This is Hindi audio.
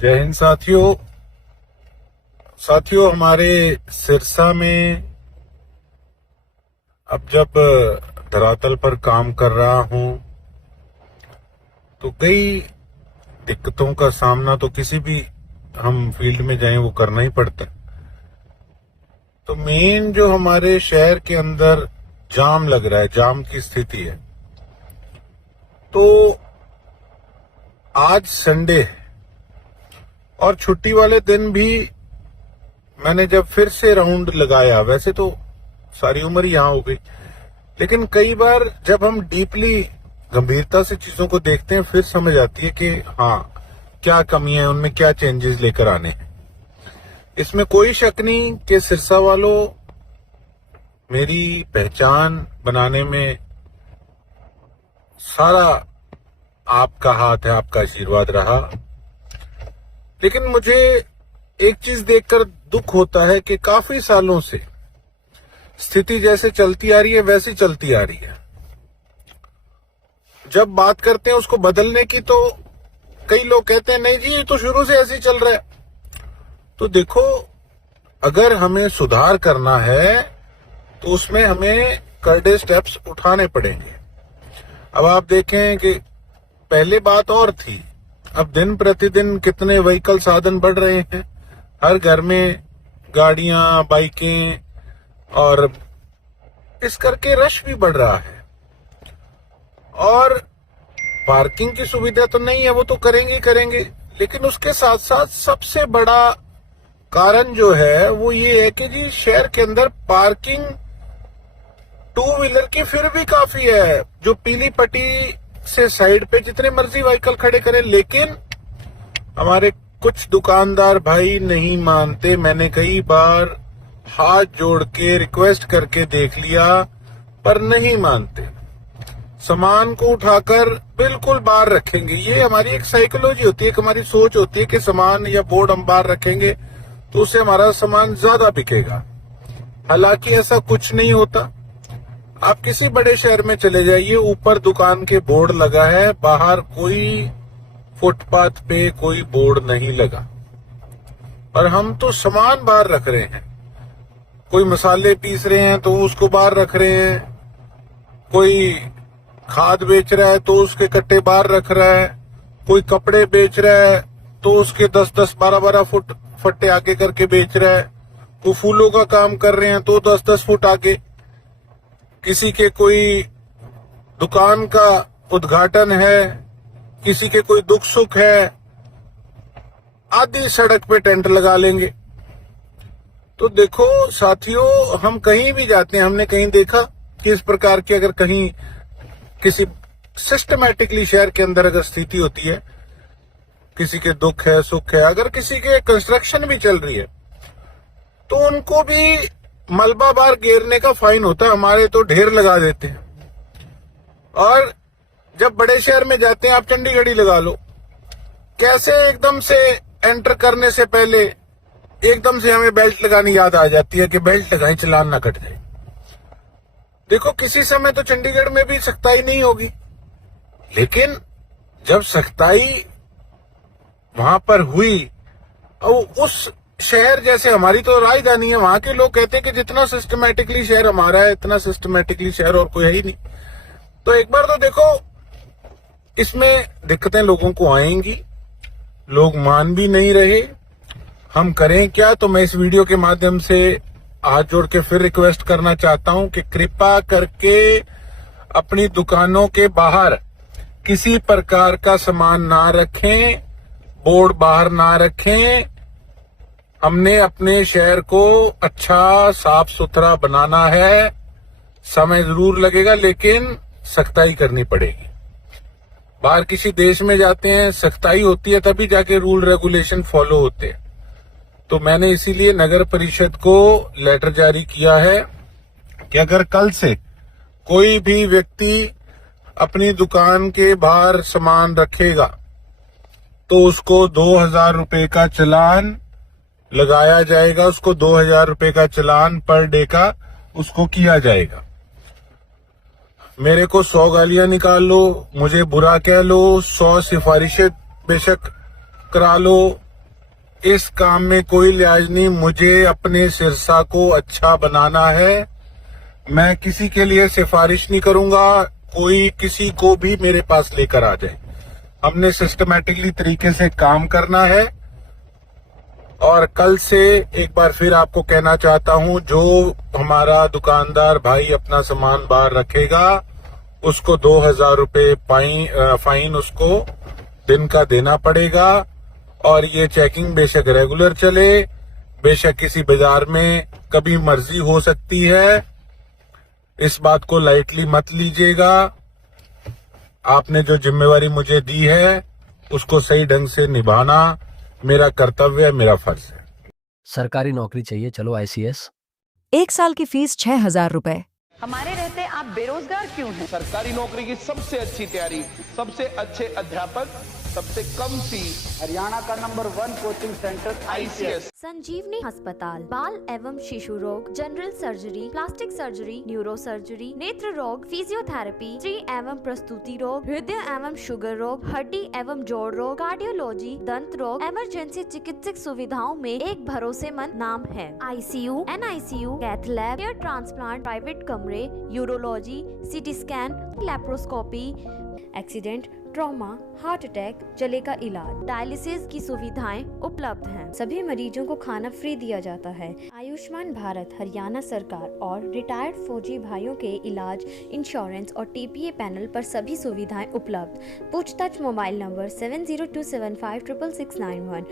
जय हिंद साथियों हमारे सिरसा में अब जब धरातल पर काम कर रहा हूं तो कई दिक्कतों का सामना तो किसी भी हम फील्ड में जाएं वो करना ही पड़ता है। तो मेन जो हमारे शहर के अंदर जाम लग रहा है, जाम की स्थिति है। तो आज संडे है और छुट्टी वाले दिन भी मैंने जब फिर से राउंड लगाया, वैसे तो सारी उम्र ही यहां हो गई, लेकिन कई बार जब हम डीपली गंभीरता से चीजों को देखते हैं फिर समझ आती है कि हाँ, क्या कमियां हैं, उनमें क्या चेंजेस लेकर आने हैं। इसमें कोई शक नहीं कि सिरसा वालों मेरी पहचान बनाने में सारा आपका हाथ है, आपका आशीर्वाद रहा। लेकिन मुझे एक चीज देखकर दुख होता है कि काफी सालों से स्थिति जैसे चलती आ रही है वैसी चलती आ रही है। जब बात करते हैं उसको बदलने की तो कई लोग कहते हैं नहीं जी ये तो शुरू से ऐसे ही चल रहा है। तो देखो, अगर हमें सुधार करना है तो उसमें हमें करड़े स्टेप्स उठाने पड़ेंगे। अब आप देखें कि पहले बात और थी, अब दिन प्रतिदिन कितने व्हीकल साधन बढ़ रहे हैं, हर घर में गाड़ियां, बाइकें, और इस करके रश भी बढ़ रहा है। और पार्किंग की सुविधा तो नहीं है, वो तो करेंगे, लेकिन उसके साथ साथ सबसे बड़ा कारण जो है वो ये है कि जी शहर के अंदर पार्किंग टू व्हीलर की फिर भी काफी है। जो पीली पट्टी से साइड पे जितने मर्जी व्हीकल खड़े करें, लेकिन हमारे कुछ दुकानदार भाई नहीं मानते। मैंने कई बार हाथ जोड़ के रिक्वेस्ट करके देख लिया पर नहीं मानते। सामान को उठाकर बिल्कुल बाहर रखेंगे। ये हमारी एक साइकोलॉजी होती है, एक हमारी सोच होती है कि सामान या बोर्ड हम बाहर रखेंगे तो उससे हमारा सामान ज्यादा बिकेगा। हालांकि ऐसा कुछ नहीं होता। आप किसी बड़े शहर में चले जाइए, ऊपर दुकान के बोर्ड लगा है, बाहर कोई फुटपाथ पे कोई बोर्ड नहीं लगा। और हम तो सामान बाहर रख रहे हैं। कोई मसाले पीस रहे हैं तो उसको बाहर रख रहे हैं, कोई खाद बेच रहा है तो उसके कट्टे बाहर रख रहा है, कोई कपड़े बेच रहा है तो उसके 10-10, 12-12 फुट फट्टे आगे करके बेच रहा है, कोई फूलों का काम कर रहे हैं तो 10-10 फुट आगे, किसी के कोई दुकान का उद्घाटन है, किसी के कोई दुख सुख है, आधी सड़क पे टेंट लगा लेंगे। तो देखो साथियों, हम कहीं भी जाते हैं, हमने कहीं देखा कि इस प्रकार की अगर कहीं किसी सिस्टमैटिकली शहर के अंदर अगर स्थिति होती है, किसी के दुख है, सुख है, अगर किसी के कंस्ट्रक्शन भी चल रही है तो उनको भी मलबा बार घेरने का फाइन होता है। हमारे तो ढेर लगा देते हैं। और जब बड़े शहर में जाते हैं, आप चंडीगढ़ ही लगा लो, कैसे एकदम से एंटर करने से पहले एकदम से हमें बेल्ट लगानी याद आ जाती है कि बेल्ट लगाएं, चालान ना कट जाए। देखो किसी समय तो चंडीगढ़ में भी सख्ताई नहीं होगी, लेकिन जब सख्ताई वहां पर हुई और उस शहर जैसे हमारी तो राजधानी है, वहां के लोग कहते हैं कि जितना सिस्टमैटिकली शहर हमारा है इतना सिस्टमैटिकली शहर और कोई है ही नहीं। तो एक बार तो देखो, इसमें दिक्कतें लोगों को आएंगी, लोग मान भी नहीं रहे, हम करें क्या। तो मैं इस वीडियो के माध्यम से हाथ जोड़ के फिर रिक्वेस्ट करना चाहता हूं कि कृपा करके अपनी दुकानों के बाहर किसी प्रकार का सामान ना रखें, बोर्ड बाहर ना रखें। हमने अपने शहर को अच्छा साफ सुथरा बनाना है। समय जरूर लगेगा लेकिन सख्ताई करनी पड़ेगी। बाहर किसी देश में जाते हैं, सख्ताई होती है तभी जाके रूल रेगुलेशन फॉलो होते हैं। तो मैंने इसीलिए नगर परिषद को लेटर जारी किया है कि अगर कल से कोई भी व्यक्ति अपनी दुकान के बाहर सामान रखेगा तो उसको 2000 रुपए का चालान लगाया जाएगा। उसको 2000 रुपए का चालान पर डे का उसको किया जाएगा। मेरे को 100 गालियां निकाल लो, मुझे बुरा कह लो, 100 सिफारिशें बेशक करा लो, इस काम में कोई लिहाज नहीं, मुझे अपने सिरसा को अच्छा बनाना है। मैं किसी के लिए सिफारिश नहीं करूंगा, कोई किसी को भी मेरे पास लेकर आ जाए। हमने सिस्टमैटिकली तरीके से काम करना है। और कल से एक बार फिर आपको कहना चाहता हूं, जो हमारा दुकानदार भाई अपना सामान बाहर रखेगा उसको 2000 रुपए फाइन उसको दिन का देना पड़ेगा। और ये चेकिंग बेशक रेगुलर चले, बेशक किसी बाजार में कभी मर्जी हो सकती है, इस बात को लाइटली मत लीजिएगा। आपने जो जिम्मेवारी मुझे दी है उसको सही ढंग से निभाना मेरा कर्तव्य है, मेरा फर्ज है। सरकारी नौकरी चाहिए, चलो ICS। 1 साल की फीस 6000 रुपए। हमारे रहते आप बेरोजगार क्यों हैं? सरकारी नौकरी की सबसे अच्छी तैयारी, सबसे अच्छे अध्यापक, सबसे कम फीस, हरियाणा का नंबर 1 कोचिंग सेंटर ICS। संजीवनी अस्पताल बाल एवं शिशु रोग, general surgery, plastic surgery, neuro surgery, नेत्र रोग, फिजियोथेरेपी, स्त्री एवं प्रस्तुति रोग, हृदय एवं शुगर रोग, हड्डी एवं जोड़ रोग, कार्डियोलॉजी, दंत रोग, इमरजेंसी चिकित्सक सुविधाओं में एक भरोसेमंद नाम है। ICU, NICU, cath lab, hair transplant, private कमरे, urology, CT scan, laparoscopy, accident, trauma, heart attack, जले का इलाज, डायलिसिस की सुविधाएं उपलब्ध हैं। सभी मरीजों को खाना फ्री दिया जाता है। आयुष्मान भारत हरियाणा सरकार और रिटायर्ड फौजी भाइयों के इलाज, इंश्योरेंस और TPA पैनल पर सभी सुविधाएं उपलब्ध। पूछताछ मोबाइल नंबर 7027566691।